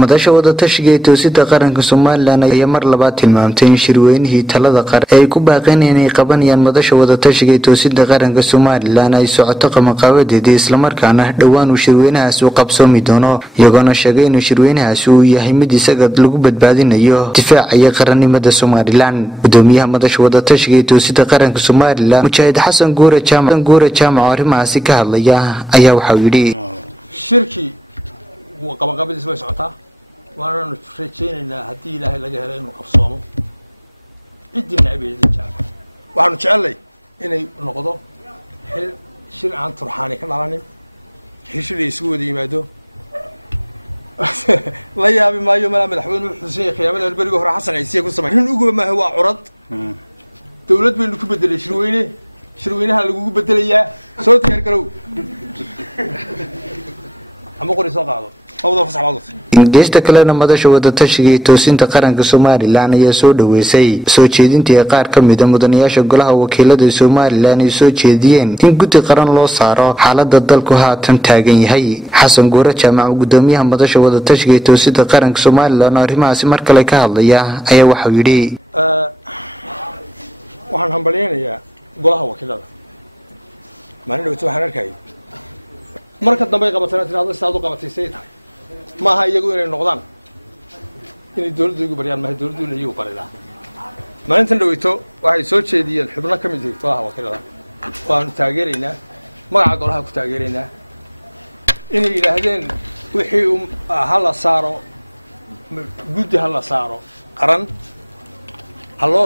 madasha wada tashiga ee toosida qaranka Soomaaliland ayaa mar labaad tilmaamtay in shirweynihii talada qaran ay ku baaqeen inay qabanayaan madasha wada tashiga ee toosida qaranka Soomaaliland ay socoto qabanqaabadeedii isla markaana dhawaan uu shirweynahaas u qabsoomi doono iyagoona sheegay in shirweynahaas uu yahay mid isaga lagu badbaadinayo difaaca qarannimada Soomaaliland gudoomiyaha madasha wada tashiga ee toosida qaranka Soomaaliland Mujaahid Xasan Guure Jaamac arrimahaasi ka hadlaya ayaa waxa uu yiri shirki qabanqaabadiis way socotaa waana rajaynaynaa haddii ilaahay laga helo inuu qabsoomo cidina abeedin jecel waxaanu jecelnay inay noqdo shir aan turxaani ka dhalanin heshiis isugu wada yimaado la yaabi maayo madaxweynuhu xuseen khiyaamada bariga hore xasan ciise ku sameeyay in ugu ma waa curad dawlad baynu ku bedelay shirweynaha lagu bedelayaa soo diyaar garow ama qori soo qaado ingesta kalena madasha wada tashiga ee toosinta qaranka Soomaaliland ayaa soo dhaweysay soo jeedintii qaar ka mid ah mudanayaasha golaha wakiilada Soomaaliland ay soo jeediyeen in guddi qaran loo saaro xaaladda dalku haatan taagan yahay Xasan Guure Jaamac gudoomiyaha madasha wada tashiga ee toosinta qaranka Soomaaliland arrimahaasi mar kale ka hadlaya ayaa waxa uu yiri waxaan hambalyeeyaa golaha wakiilada maalinta waxaan arkay marka dambe qabatana tiraado saadu qabatay tahay ma aha iyagu inay noqdaan inay dawladdu ugu bariyaan ma dawladdu inay ugu bariyaan maalintan dhaweyto waxay soo jeediyeen xubno ka mid ah golaha wakiilada waan taageeraynaa magaca golaha ku taageeraynaa inay ilaahdeen wixii hala saaro guddi hala saaro qaran halo